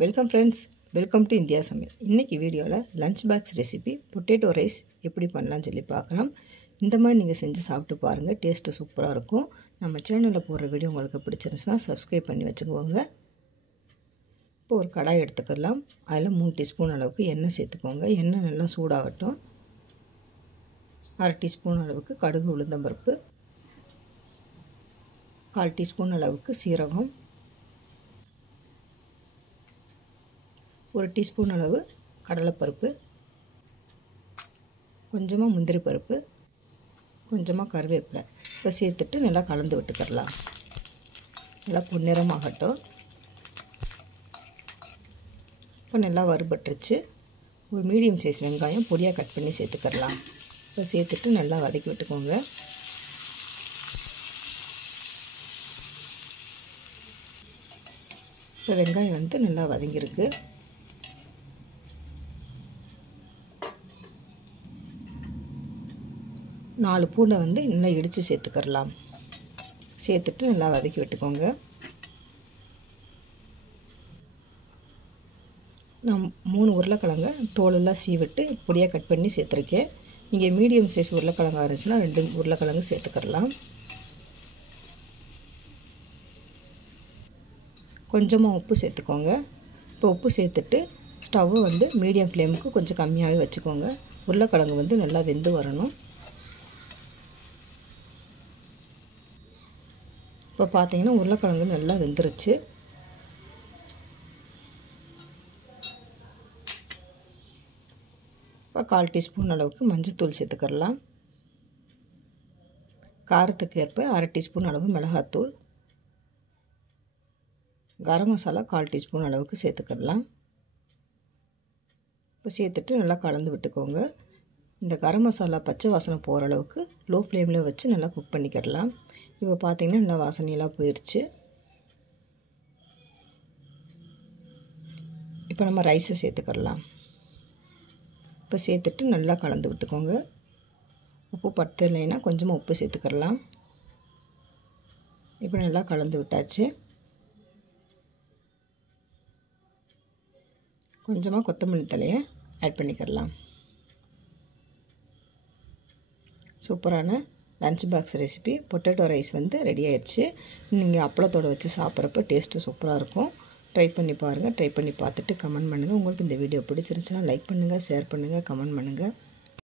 Welcome friends, welcome to India சமையல். இன்றைக்கி வீடியோவில் lunch box recipe potato rice எப்படி பண்ணலான்னு சொல்லி பார்க்குறோம். இந்த மாதிரி நீங்கள் செஞ்சு சாப்பிட்டு பாருங்கள், டேஸ்ட்டு சூப்பராக இருக்கும். நம்ம சேனலில் போடுற வீடியோ உங்களுக்கு பிடிச்சிருந்துச்சுன்னா சப்ஸ்கிரைப் பண்ணி வச்சுக்கோங்க. இப்போ ஒரு கடாய் எடுத்துக்கலாம். அதில் 3 டீஸ்பூன் அளவுக்கு எண்ணெய் சேர்த்துக்கோங்க. எண்ணெய் நல்லா சூடாகட்டும். 1/2 டீஸ்பூன் அளவுக்கு கடுகு உளுந்தம்பருப்பு, 1/4 டீஸ்பூன் அளவுக்கு சீரகம், 1 டீஸ்பூன் அளவு கடலைப்பருப்பு, கொஞ்சமாக முந்திரி பருப்பு, கொஞ்சமாக கருவேப்பிலை இப்போ சேர்த்துட்டு நல்லா கலந்து விட்டுக்கிடலாம். நல்லா பொன்னிறமாகட்டும். இப்போ நல்லா வறுபட்டுருச்சு. ஒரு மீடியம் சைஸ் வெங்காயம் பொடியாக கட் பண்ணி சேர்த்துக்கிடலாம். இப்போ சேர்த்துட்டு நல்லா வதக்கி விட்டுக்கோங்க. இப்போ வெங்காயம் நல்லா வதங்கியிருக்கு. நாலு பூண்டை நல்லா இடித்து சேர்த்துக்கிடலாம். சேர்த்துட்டு நல்லா வதக்கி விட்டுக்கோங்க. நான் 3 உருளைக்கிழங்கு தோலெல்லாம் சீவிட்டு பொடியாக கட் பண்ணி சேர்த்துருக்கேன். நீங்கள் மீடியம் சைஸ் உருளைக்கிழங்காக இருந்துச்சுன்னா 2 உருளைக்கிழங்கு சேர்த்துக்கிடலாம். கொஞ்சமாக உப்பு சேர்த்துக்கோங்க. இப்போ உப்பு சேர்த்துட்டு ஸ்டவ்வை மீடியம் ஃப்ளேமுக்கு கொஞ்சம் கம்மியாகவே வச்சுக்கோங்க. உருளைக்கிழங்கு நல்லா வெந்து வரணும். இப்போ பார்த்தீங்கன்னா உருளைக்கிழங்கு நல்லா வெந்துருச்சு. இப்போ 1/4 டீஸ்பூன் அளவுக்கு மஞ்சள்தூள் சேர்த்துக்கிடலாம். காரத்துக்கு ஏற்ப 1/2 டீஸ்பூன் அளவு மிளகாத்தூள், கரம் மசாலா 1/4 டீஸ்பூன் அளவுக்கு சேர்த்துக்கிடலாம். இப்போ சேர்த்துட்டு நல்லா கலந்து விட்டுக்கோங்க. இந்த கரம் மசாலா பச்சை வாசனை போகிற அளவுக்கு லோ ஃப்ளேமில் வச்சு நல்லா குக் பண்ணிக்கிடலாம். இப்போ பார்த்தீங்கன்னா நல்லா வாசனையெல்லாம் போயிடுச்சு. இப்போ நம்ம ரைஸை சேர்த்துக்கிடலாம். இப்போ சேர்த்துட்டு நல்லா கலந்து விட்டுக்கோங்க. உப்பு பத்தலைன்னா கொஞ்சமாக உப்பு சேர்த்துக்கிடலாம். இப்போ நல்லா கலந்து விட்டாச்சு. கொஞ்சமாக கொத்தமல்லி தழையை ஆட் பண்ணிக்கிடலாம். சூப்பரான lunch box recipe potato rice ready ஆயிடுச்சு. நீங்கள் அப்பளத்தோடு வச்சு சாப்பிட்றப்ப டேஸ்ட்டு சூப்பராக இருக்கும். ட்ரை பண்ணி பாருங்கள். ட்ரை பண்ணி பார்த்துட்டு கமெண்ட் பண்ணுங்கள். உங்களுக்கு இந்த வீடியோ பிடிச்சிருந்துச்சுன்னா லைக் பண்ணுங்கள், ஷேர் பண்ணுங்கள், கமெண்ட் பண்ணுங்கள்.